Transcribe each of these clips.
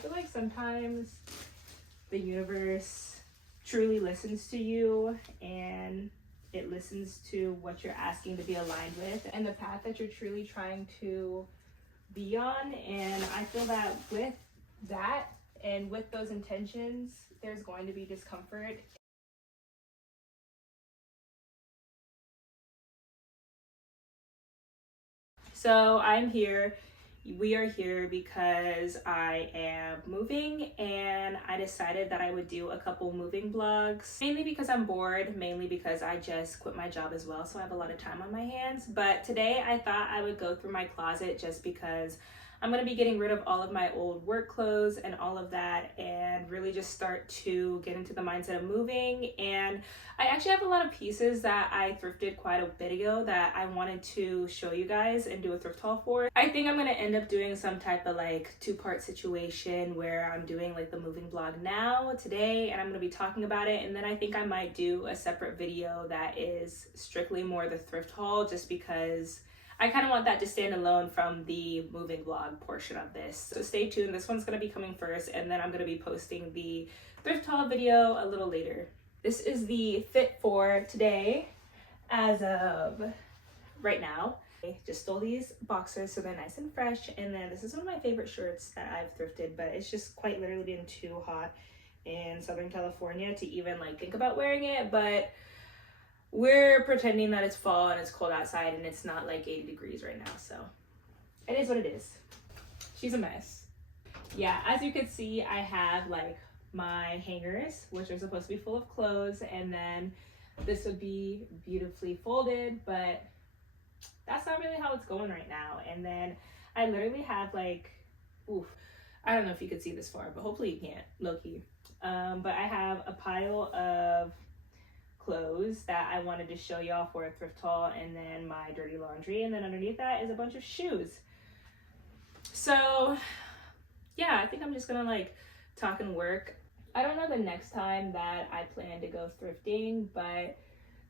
feel like sometimes the universe truly listens to you, and it listens to what you're asking to be aligned with and the path that you're truly trying to be on. And I feel that with that and with those intentions, there's going to be discomfort. So we are here because I am moving, and I decided that I would do a couple moving vlogs, mainly because I'm bored, mainly because I just quit my job as well, so I have a lot of time on my hands. But today I thought I would go through my closet just because I'm going to be getting rid of all of my old work clothes and all of that, and really just start to get into the mindset of moving. And I actually have a lot of pieces that I thrifted quite a bit ago that I wanted to show you guys and do a thrift haul for. I think I'm going to end up doing some type of like two-part situation where I'm doing like the moving vlog now today, and I'm going to be talking about it, and then I think I might do a separate video that is strictly more the thrift haul, just because I kind of want that to stand alone from the moving vlog portion of this. So stay tuned. This one's going to be coming first, and then I'm going to be posting the thrift haul video a little later. This is the fit for today as of right now. I just stole these boxers so they're nice and fresh, and then this is one of my favorite shirts that I've thrifted, but it's just quite literally been too hot in Southern California to even like think about wearing it. But we're pretending that it's fall and it's cold outside and it's not like 80 degrees right now, so it is what it is. She's a mess. Yeah, as you can see, I have like my hangers, which are supposed to be full of clothes, and then this would be beautifully folded, but that's not really how it's going right now. And then I literally have like, I don't know if you could see this far, but hopefully you can't, low-key. But I have a pile of clothes that I wanted to show y'all for a thrift haul, and then my dirty laundry, and then underneath that is a bunch of shoes. So yeah, I think I'm just gonna like talk and work. I don't know the next time that I plan to go thrifting, but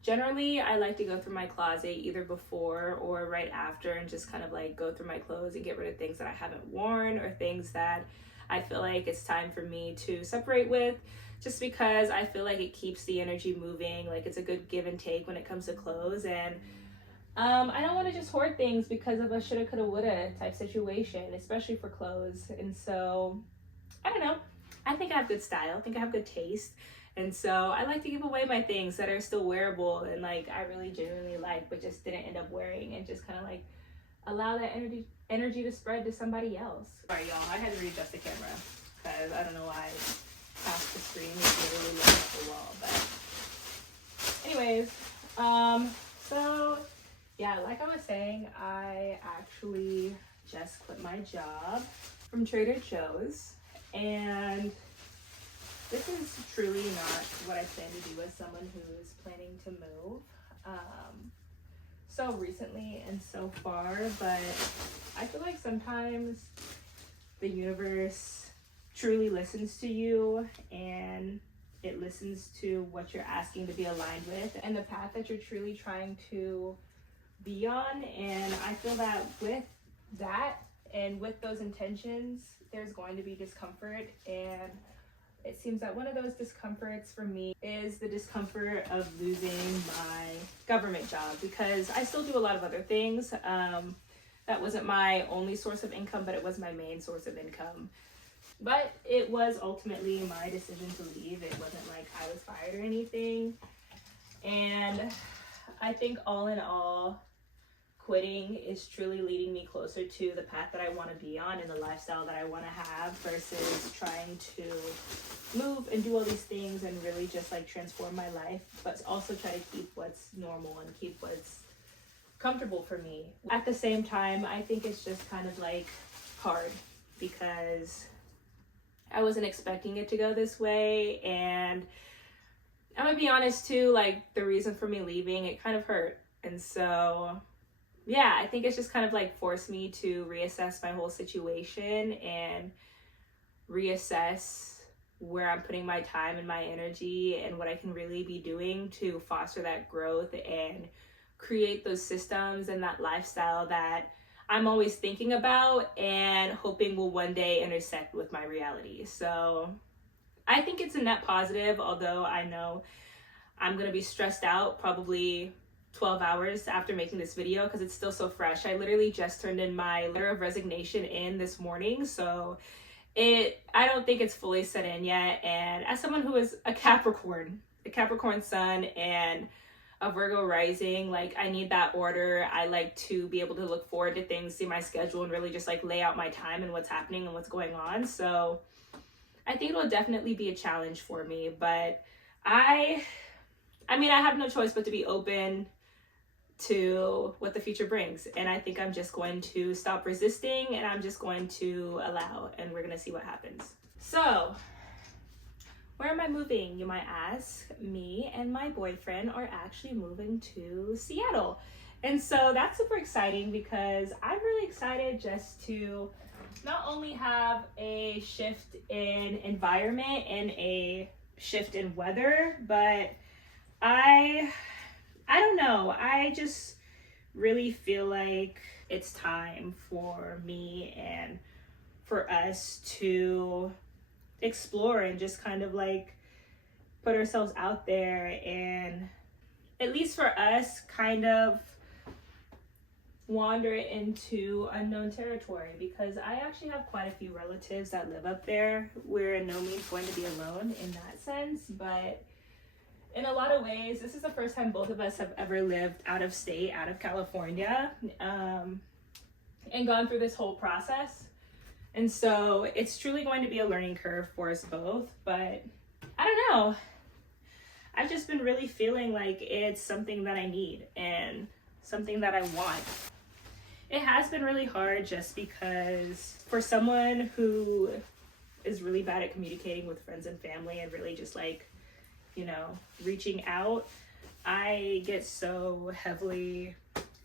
generally I like to go through my closet either before or right after and just kind of like go through my clothes and get rid of things that I haven't worn or things that I feel like it's time for me to separate with, just because I feel like it keeps the energy moving. Like it's a good give and take when it comes to clothes, and I don't want to just hoard things because of a shoulda coulda woulda type situation, especially for clothes. And so I don't know, I think I have good style, I think I have good taste, and so I like to give away my things that are still wearable and like I really genuinely like but just didn't end up wearing, and just kind of like allow that energy to spread to somebody else. Sorry y'all, I had to readjust the camera because I don't know why half the screen is literally looking at the wall. But anyways, so yeah, like I was saying, I actually just quit my job from Trader Joe's, and this is truly not what I plan to do as someone who is planning to move so recently and so far. But I feel like sometimes the universe truly listens to you, and it listens to what you're asking to be aligned with and the path that you're truly trying to be on. And I feel that with that and with those intentions, there's going to be discomfort, and it seems that one of those discomforts for me is the discomfort of losing my government job, because I still do a lot of other things. That wasn't my only source of income, but it was my main source of income. But it was ultimately my decision to leave. It wasn't like I was fired or anything. And I think all in all, quitting is truly leading me closer to the path that I want to be on and the lifestyle that I want to have, versus trying to move and do all these things and really just like transform my life, but also try to keep what's normal and keep what's comfortable for me. At the same time, I think it's just kind of like hard because I wasn't expecting it to go this way, and I'm gonna be honest too, like the reason for me leaving, it kind of hurt. And so yeah, I think it's just kind of like forced me to reassess my whole situation and reassess where I'm putting my time and my energy and what I can really be doing to foster that growth and create those systems and that lifestyle that I'm always thinking about and hoping will one day intersect with my reality. So I think it's a net positive, although I know I'm gonna be stressed out probably 12 hours after making this video because it's still so fresh. I literally just turned in my letter of resignation in this morning, so I don't think it's fully set in yet. And as someone who is a Capricorn sun and a Virgo rising, like I need that order. I like to be able to look forward to things, see my schedule, and really just like lay out my time and what's happening and what's going on. So I think it'll definitely be a challenge for me, but I mean, I have no choice but to be open to what the future brings. And I think I'm just going to stop resisting and I'm just going to allow, and we're going to see what happens. So, where am I moving, you might ask? Me and my boyfriend are actually moving to Seattle. And so that's super exciting because I'm really excited just to not only have a shift in environment and a shift in weather, but I don't know. I just really feel like it's time for me and for us to explore and just kind of like put ourselves out there, and at least for us kind of wander into unknown territory, because I actually have quite a few relatives that live up there. We're in no means going to be alone in that sense, but in a lot of ways, this is the first time both of us have ever lived out of state, out of California, and gone through this whole process. And so it's truly going to be a learning curve for us both, but I don't know. I've just been really feeling like it's something that I need and something that I want. It has been really hard just because for someone who is really bad at communicating with friends and family and really just like, you know, reaching out, I get so heavily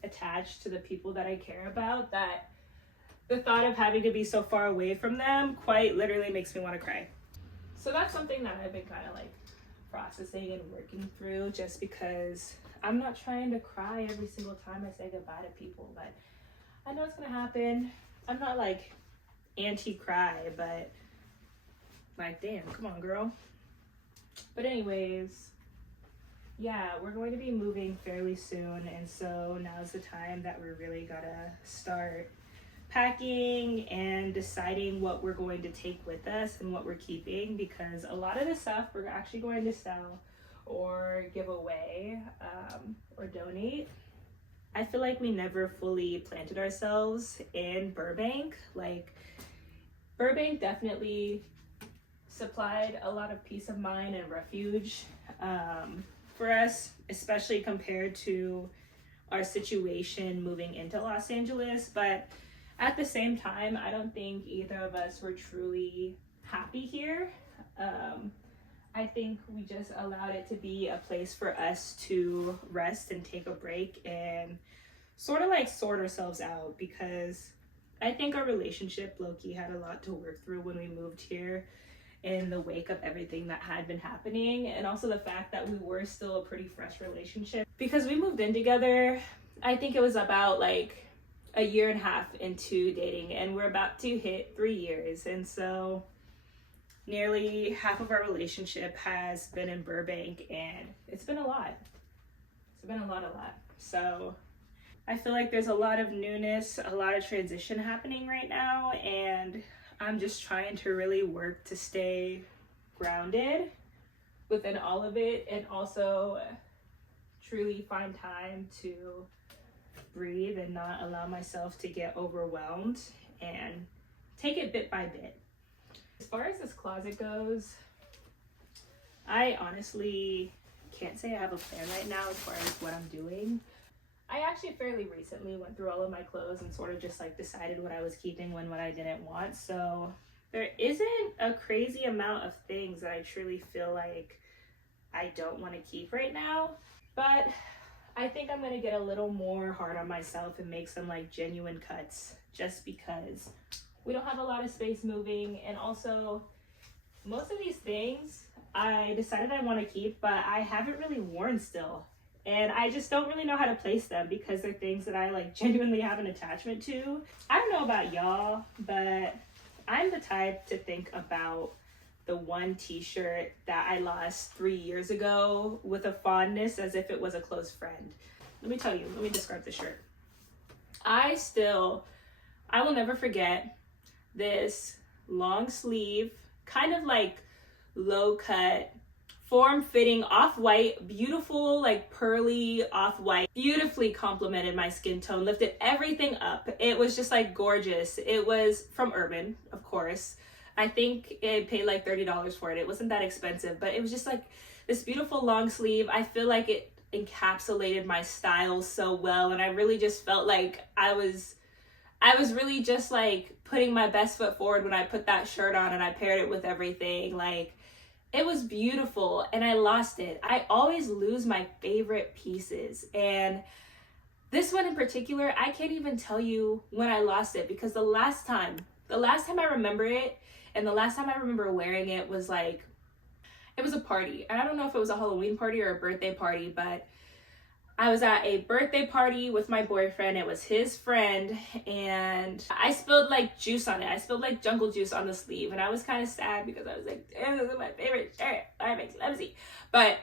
attached to the people that I care about that the thought of having to be so far away from them quite literally makes me want to cry. So that's something that I've been kind of like processing and working through, just because I'm not trying to cry every single time I say goodbye to people, but I know it's gonna happen. I'm not like anti-cry, but like, damn, come on, girl. But anyways, yeah, we're going to be moving fairly soon, and so now's the time that we really gotta start packing and deciding what we're going to take with us and what we're keeping, because a lot of the stuff we're actually going to sell or give away or donate. I feel like we never fully planted ourselves in Burbank. Like, Burbank definitely supplied a lot of peace of mind and refuge for us, especially compared to our situation moving into Los Angeles. But at the same time, I don't think either of us were truly happy here. I think we just allowed it to be a place for us to rest and take a break and sort of like sort ourselves out, because I think our relationship low-key had a lot to work through when we moved here in the wake of everything that had been happening, and also the fact that we were still a pretty fresh relationship because we moved in together. I think it was about like a year and a half into dating, and we're about to hit 3 years, and so nearly half of our relationship has been in Burbank, and it's been a lot. It's been a lot. So I feel like there's a lot of newness, a lot of transition happening right now, and I'm just trying to really work to stay grounded within all of it, and also truly find time to breathe and not allow myself to get overwhelmed and take it bit by bit. As far as this closet goes, I honestly can't say I have a plan right now as far as what I'm doing. I actually fairly recently went through all of my clothes and sort of just like decided what I was keeping when what I didn't want. So there isn't a crazy amount of things that I truly feel like I don't want to keep right now. But I think I'm gonna get a little more hard on myself and make some like genuine cuts, just because we don't have a lot of space moving, and also most of these things I decided I want to keep, but I haven't really worn still. and I just don't really know how to place them because they're things that I like genuinely have an attachment to. I don't know about y'all, but I'm the type to think about the one t-shirt that I lost 3 years ago with a fondness as if it was a close friend. Let me describe the shirt. I will never forget this long sleeve, kind of like low cut, form-fitting off-white, beautiful, like pearly off-white, beautifully complemented my skin tone, lifted everything up. It was just like gorgeous. It was from Urban, of course. I think it paid like $30 for it. It wasn't that expensive, but it was just like this beautiful long sleeve. I feel like it encapsulated my style so well, and I really just felt like I was really just like putting my best foot forward when I put that shirt on and I paired it with everything. Like, it was beautiful, and I lost it. I always lose my favorite pieces, and this one in particular, I can't even tell you when I lost it, because the last time I remember it, and the last time I remember wearing it was like, it was a party. And I don't know if it was a Halloween party or a birthday party, but I was at a birthday party with my boyfriend. It was his friend, and I spilled like juice on it. I spilled like jungle juice on the sleeve, and I was kind of sad because I was like, damn, this is my favorite shirt. I make clumsy. But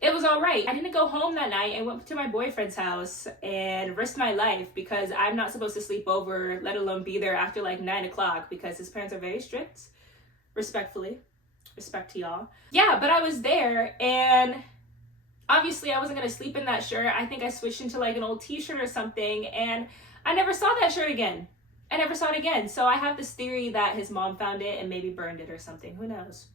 it was all right. I didn't go home that night. I went to my boyfriend's house and risked my life because I'm not supposed to sleep over, let alone be there after like 9 o'clock, because his parents are very strict. Respectfully. Respect to y'all. Yeah, but I was there, and obviously I wasn't gonna sleep in that shirt. I think I switched into like an old t-shirt or something, and I never saw that shirt again. I never saw it again. So I have this theory that his mom found it and maybe burned it or something. Who knows?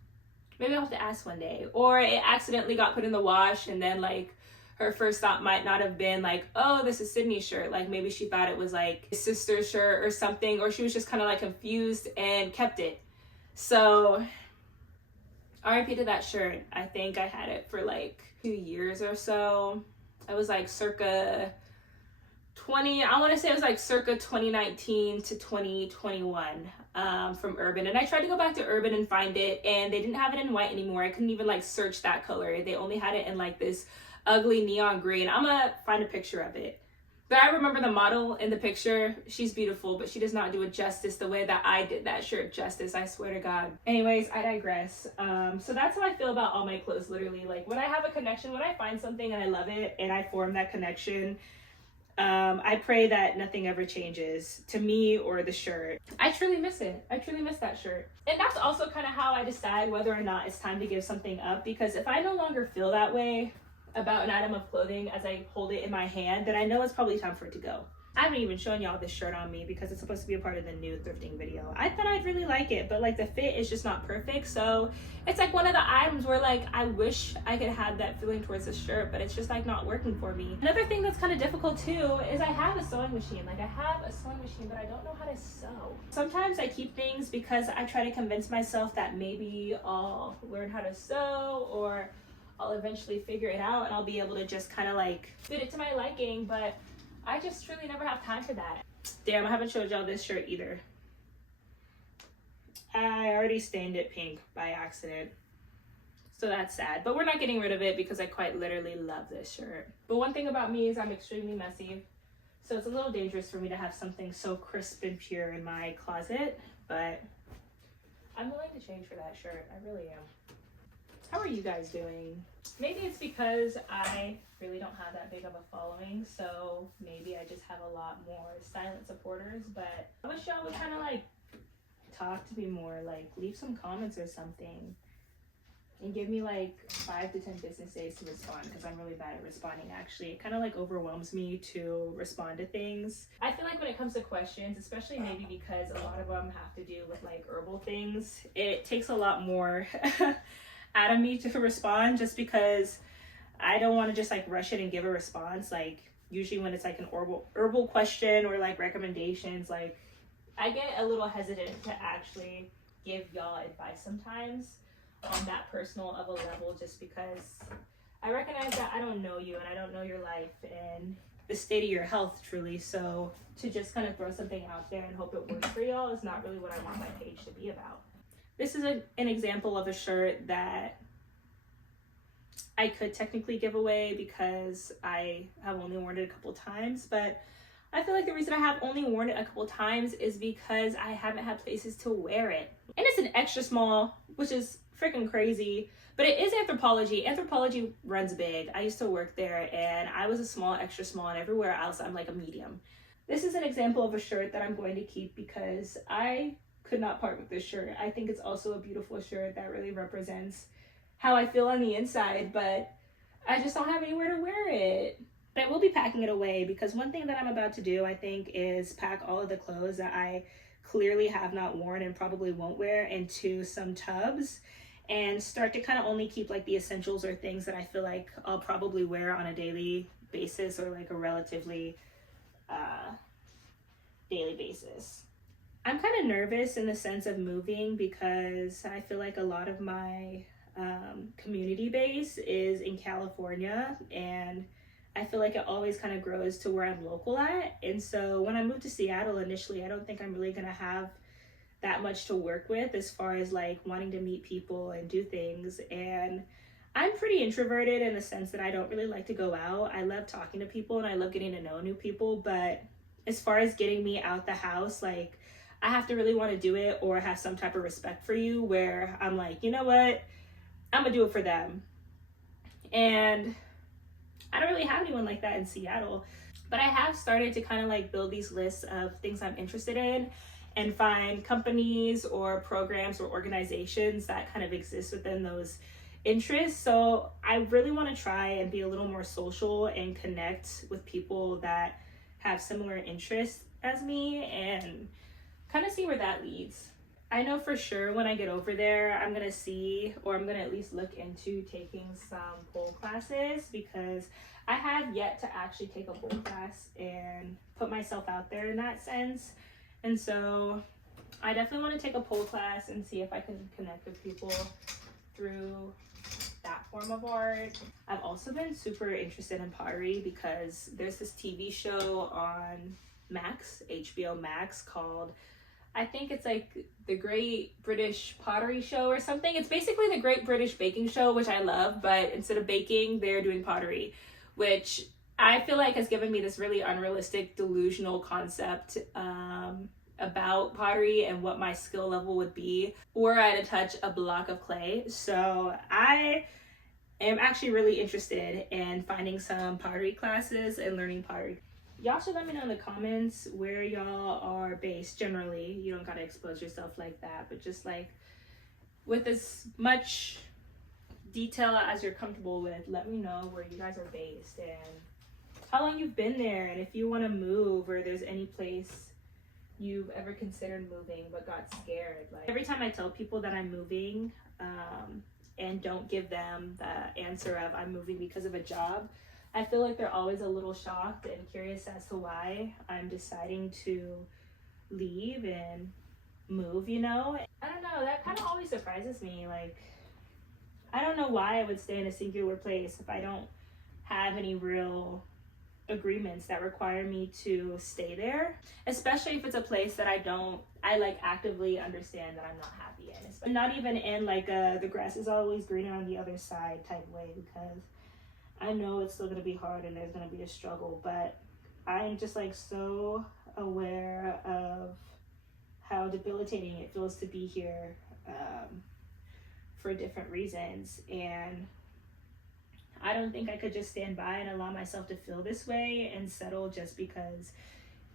Maybe I'll have to ask one day. Or it accidentally got put in the wash, and then like her first thought might not have been like, oh, this is Sydney's shirt. Like maybe she thought it was like his sister's shirt or something, or she was just kind of like confused and kept it. So RIP to that shirt. I think I had it for like 2 years or so. It was like circa 2019 to 2021 from Urban. And I tried to go back to Urban and find it, and they didn't have it in white anymore. I couldn't even like search that color. They only had it in like this ugly neon green. I'm gonna find a picture of it. But I remember the model in the picture. She's beautiful, but she does not do it justice the way that I did that shirt justice, I swear to God. Anyways, I digress. So that's how I feel about all my clothes, literally. Like when I have a connection, when I find something and I love it and I form that connection, I pray that nothing ever changes to me or the shirt. I truly miss it. I truly miss that shirt. And that's also kind of how I decide whether or not it's time to give something up, because if I no longer feel that way about an item of clothing as I hold it in my hand, then I know it's probably time for it to go. I haven't even shown y'all this shirt on me because it's supposed to be a part of the new thrifting video. I thought I'd really like it, but like the fit is just not perfect. So it's like one of the items where like I wish I could have that feeling towards this shirt, but it's just like not working for me. Another thing that's kind of difficult too is I have a sewing machine. Like I have a sewing machine, but I don't know how to sew. Sometimes I keep things because I try to convince myself that maybe I'll learn how to sew, or I'll eventually figure it out and I'll be able to just kind of like fit it to my liking, but I just truly never have time for that. Damn, I haven't showed y'all this shirt either. I already stained it pink by accident, so that's sad, but we're not getting rid of it because I quite literally love this shirt. But one thing about me is I'm extremely messy, so it's a little dangerous for me to have something so crisp and pure in my closet, but I'm willing to change for that shirt. I really am. How are you guys doing? Maybe it's because I really don't have that big of a following, so maybe I just have a lot more silent supporters, but I wish y'all would kind of like talk to me more, like leave some comments or something, and give me like 5 to 10 business days to respond, because I'm really bad at responding actually. It kind of like overwhelms me to respond to things. I feel like when it comes to questions, especially maybe because a lot of them have to do with like herbal things, it takes a lot more out of me to respond, just because I don't want to just like rush it and give a response. Like usually when it's like an herbal question or like recommendations, like I get a little hesitant to actually give y'all advice sometimes on that personal of a level, just because I recognize that I don't know you and I don't know your life and the state of your health truly. So to just kind of throw something out there and hope it works for y'all is not really what I want my page to be about. This is an example of a shirt that I could technically give away because I have only worn it a couple times, but I feel like the reason I have only worn it a couple times is because I haven't had places to wear it. And it's an extra small, which is freaking crazy, but it is Anthropologie. Anthropologie runs big. I used to work there and I was a small, extra small, and everywhere else I'm like a medium. This is an example of a shirt that I'm going to keep because I could not part with this shirt. I think it's also a beautiful shirt that really represents how I feel on the inside, but I just don't have anywhere to wear it. But I will be packing it away because one thing that I'm about to do, I think, is pack all of the clothes that I clearly have not worn and probably won't wear into some tubs and start to kind of only keep like the essentials or things that I feel like I'll probably wear on a daily basis or like a relatively daily basis. I'm kind of nervous in the sense of moving because I feel like a lot of my community base is in California, and I feel like it always kind of grows to where I'm local at. And so when I moved to Seattle initially, I don't think I'm really gonna have that much to work with as far as like wanting to meet people and do things. And I'm pretty introverted in the sense that I don't really like to go out. I love talking to people and I love getting to know new people, but as far as getting me out the house, like I have to really want to do it or have some type of respect for you where I'm like, you know what, I'm gonna do it for them. And I don't really have anyone like that in Seattle, but I have started to kind of like build these lists of things I'm interested in and find companies or programs or organizations that kind of exist within those interests. So I really want to try and be a little more social and connect with people that have similar interests as me and kind of see where that leads. I know for sure when I get over there, I'm going to see, or I'm going to at least look into taking some pole classes because I have yet to actually take a pole class and put myself out there in that sense. And so I definitely want to take a pole class and see if I can connect with people through that form of art. I've also been super interested in pottery because there's this TV show on Max, HBO Max, called, I think it's like the Great British Pottery Show or something. It's basically the Great British Baking Show, which I love, but instead of baking, they're doing pottery, which I feel like has given me this really unrealistic, delusional concept about pottery and what my skill level would be were I to touch a block of clay. So I am actually really interested in finding some pottery classes and learning pottery. Y'all should let me know in the comments where y'all are based generally. You don't gotta expose yourself like that, but just like with as much detail as you're comfortable with, let me know where you guys are based and how long you've been there, and if you want to move or there's any place you've ever considered moving but got scared. Like every time I tell people that I'm moving and don't give them the answer of I'm moving because of a job, I feel like they're always a little shocked and curious as to why I'm deciding to leave and move, you know? I don't know, that kind of always surprises me. Like, I don't know why I would stay in a singular place if I don't have any real agreements that require me to stay there, especially if it's a place that I like actively understand that I'm not happy in. It's not even in like the grass is always greener on the other side type way, because I know it's still gonna be hard and there's gonna be a struggle, but I'm just like so aware of how debilitating it feels to be here for different reasons. And I don't think I could just stand by and allow myself to feel this way and settle just because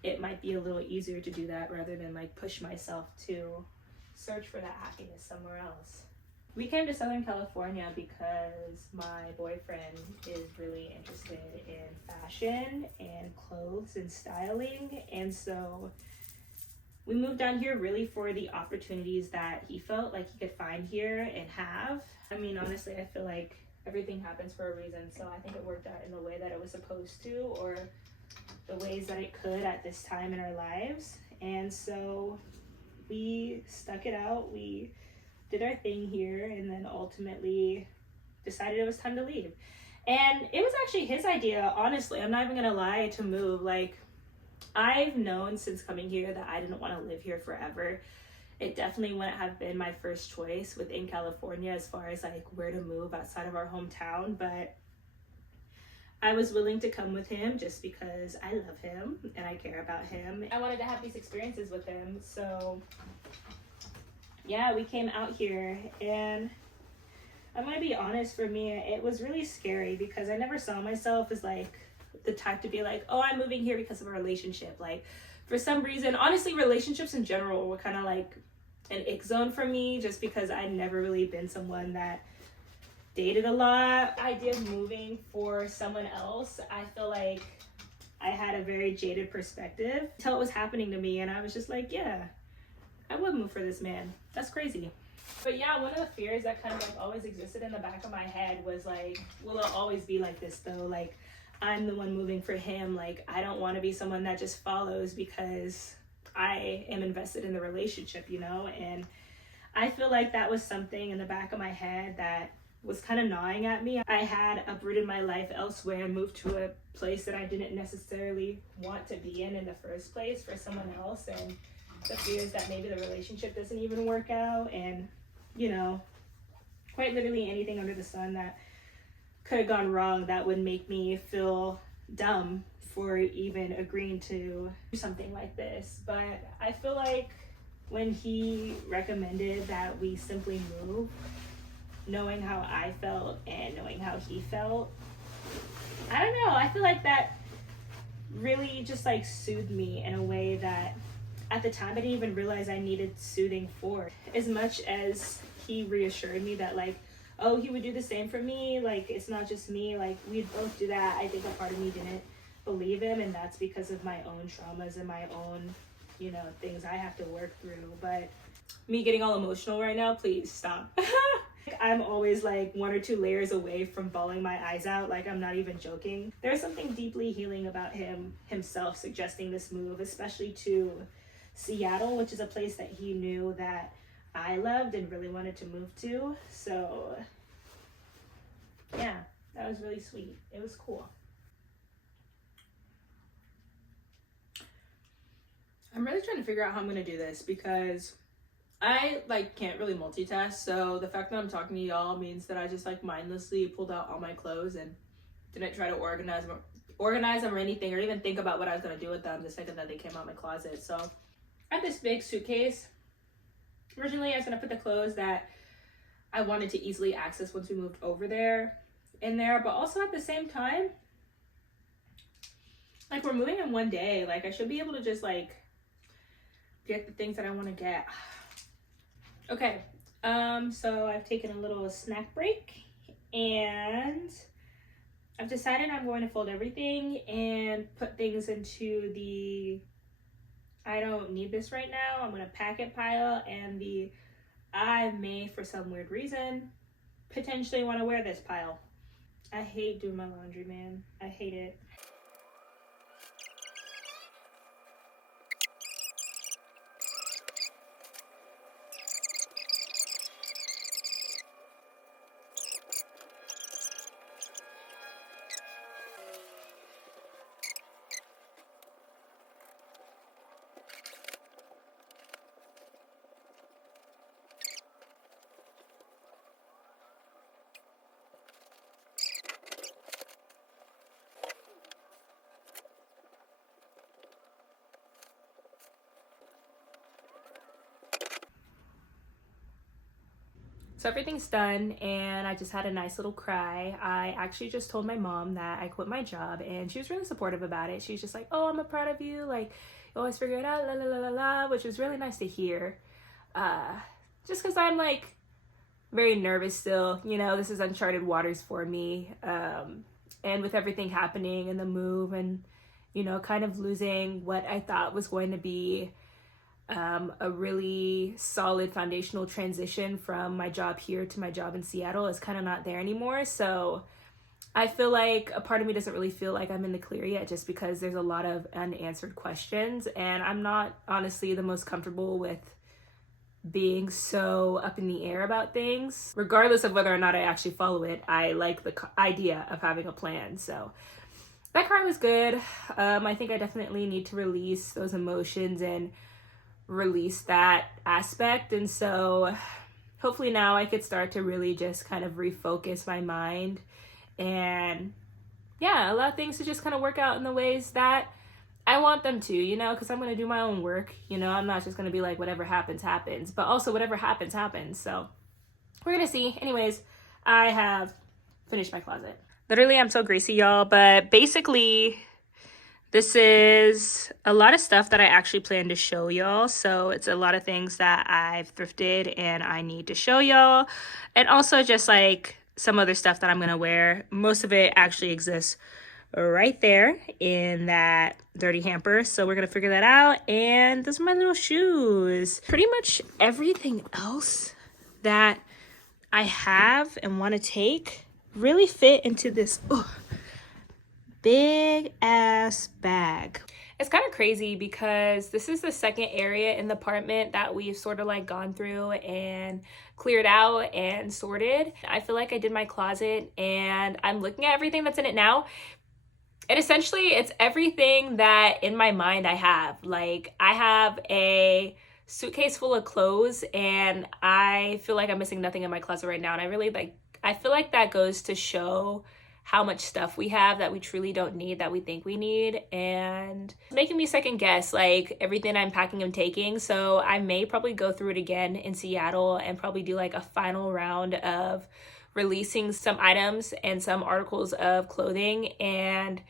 it might be a little easier to do that rather than like push myself to search for that happiness somewhere else. We came to Southern California because my boyfriend is really interested in fashion and clothes and styling, and so we moved down here really for the opportunities that he felt like he could find here and have. I mean, honestly, I feel like everything happens for a reason, so I think it worked out in the way that it was supposed to, or the ways that it could at this time in our lives. And so we stuck it out, we did our thing here, and then ultimately decided it was time to leave. And it was actually his idea, honestly, I'm not even gonna lie, to move. Like, I've known since coming here that I didn't want to live here forever. It definitely wouldn't have been my first choice within California as far as like where to move outside of our hometown, but I was willing to come with him just because I love him and I care about him. I wanted to have these experiences with him. So yeah, we came out here, and I'm gonna be honest, for me, it was really scary because I never saw myself as like the type to be like, oh, I'm moving here because of a relationship. Like, for some reason, honestly, relationships in general were kind of like an ick zone for me, just because I'd never really been someone that dated a lot. The idea of moving for someone else, I feel like I had a very jaded perspective until it was happening to me, and I was just like, yeah, I would move for this man. That's crazy. But yeah, one of the fears that kind of like always existed in the back of my head was like, will it always be like this though? Like, I'm the one moving for him. Like, I don't want to be someone that just follows because I am invested in the relationship, you know? And I feel like that was something in the back of my head that was kind of gnawing at me. I had uprooted my life elsewhere and moved to a place that I didn't necessarily want to be in the first place for someone else. And the fears that maybe the relationship doesn't even work out, and, you know, quite literally anything under the sun that could have gone wrong that would make me feel dumb for even agreeing to do something like this. But I feel like when he recommended that we simply move, knowing how I felt and knowing how he felt, I don't know, I feel like that really just like soothed me in a way that at the time I didn't even realize I needed soothing for. As much as he reassured me that like, oh, he would do the same for me, like it's not just me, like we'd both do that, I think a part of me didn't believe him, and that's because of my own traumas and my own, you know, things I have to work through. But me getting all emotional right now, please stop. I'm always like 1 or 2 layers away from bawling my eyes out, like I'm not even joking. There's something deeply healing about himself suggesting this move, especially to Seattle, which is a place that he knew that I loved and really wanted to move to. So yeah, that was really sweet. It was cool. I'm really trying to figure out how I'm gonna do this because I like can't really multitask. So the fact that I'm talking to y'all means that I just like mindlessly pulled out all my clothes and didn't try to organize them or anything, or even think about what I was gonna do with them the second that they came out of my closet. So I had this big suitcase. Originally, I was gonna put the clothes that I wanted to easily access once we moved over there in there, but also at the same time, like we're moving in one day, like I should be able to just like get the things that I want to get. Okay, so I've taken a little snack break and I've decided I'm going to fold everything and put things into the I don't need this right now, I'm going to pack it pile, and the I may, for some weird reason, potentially want to wear this pile. I hate doing my laundry, man. I hate it. So everything's done and I just had a nice little cry. I actually just told my mom that I quit my job and she was really supportive about it. She's just like, oh, I'm proud of you. Like, you always figure it out, la la la la la, which was really nice to hear. Just because I'm like very nervous still, you know, this is uncharted waters for me. And with everything happening and the move and, you know, kind of losing what I thought was going to be a really solid foundational transition from my job here to my job in Seattle is kind of not there anymore. So I feel like a part of me doesn't really feel like I'm in the clear yet, just because there's a lot of unanswered questions, and I'm not honestly the most comfortable with being so up in the air about things. Regardless of whether or not I actually follow it, I like the idea of having a plan. So that cry was good. I think I definitely need to release those emotions and release that aspect. And so hopefully now I could start to really just kind of refocus my mind and yeah, allow things to just kind of work out in the ways that I want them to, you know, because I'm going to do my own work. You know, I'm not just going to be like, whatever happens, happens. But also, whatever happens, happens. So we're going to see. Anyways, I have finished my closet. Literally, I'm so greasy, y'all. But basically, this is a lot of stuff that I actually plan to show y'all. So it's a lot of things that I've thrifted and I need to show y'all. And also just like some other stuff that I'm going to wear. Most of it actually exists right there in that dirty hamper. So we're going to figure that out. And those are my little shoes. Pretty much everything else that I have and want to take really fit into this big ass bag. It's kind of crazy because this is the second area in the apartment that we've sort of like gone through and cleared out and sorted. I feel like I did my closet and I'm looking at everything that's in it now. And essentially it's everything that in my mind I have. Like I have a suitcase full of clothes and I feel like I'm missing nothing in my closet right now. And I feel like that goes to show how much stuff we have that we truly don't need, that we think we need, and it's making me second guess like everything I'm packing and taking. So I may probably go through it again in Seattle and probably do like a final round of releasing some items and some articles of clothing and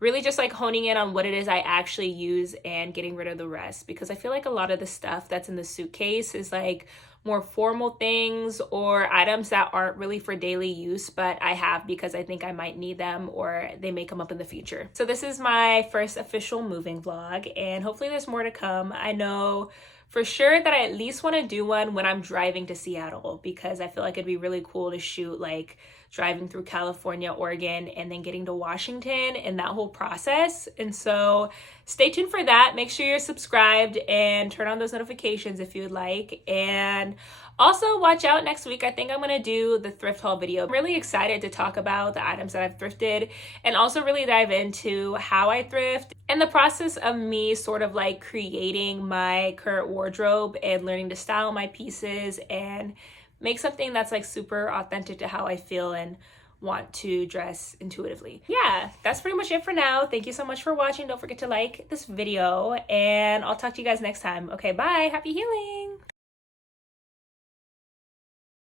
really just like honing in on what it is I actually use and getting rid of the rest, because I feel like a lot of the stuff that's in the suitcase is like more formal things or items that aren't really for daily use, but I have because I think I might need them or they may come up in the future. So this is my first official moving vlog and hopefully there's more to come. I know for sure that I at least want to do one when I'm driving to Seattle, because I feel like it'd be really cool to shoot like driving through California, Oregon, and then getting to Washington and that whole process. And so stay tuned for that. Make sure you're subscribed and turn on those notifications if you would like. And also watch out next week. I think I'm going to do the thrift haul video. I'm really excited to talk about the items that I've thrifted and also really dive into how I thrift and the process of me sort of like creating my current wardrobe and learning to style my pieces and make something that's like super authentic to how I feel and want to dress intuitively. Yeah, that's pretty much it for now. Thank you so much for watching. Don't forget to like this video and I'll talk to you guys next time. Okay, bye. Happy healing.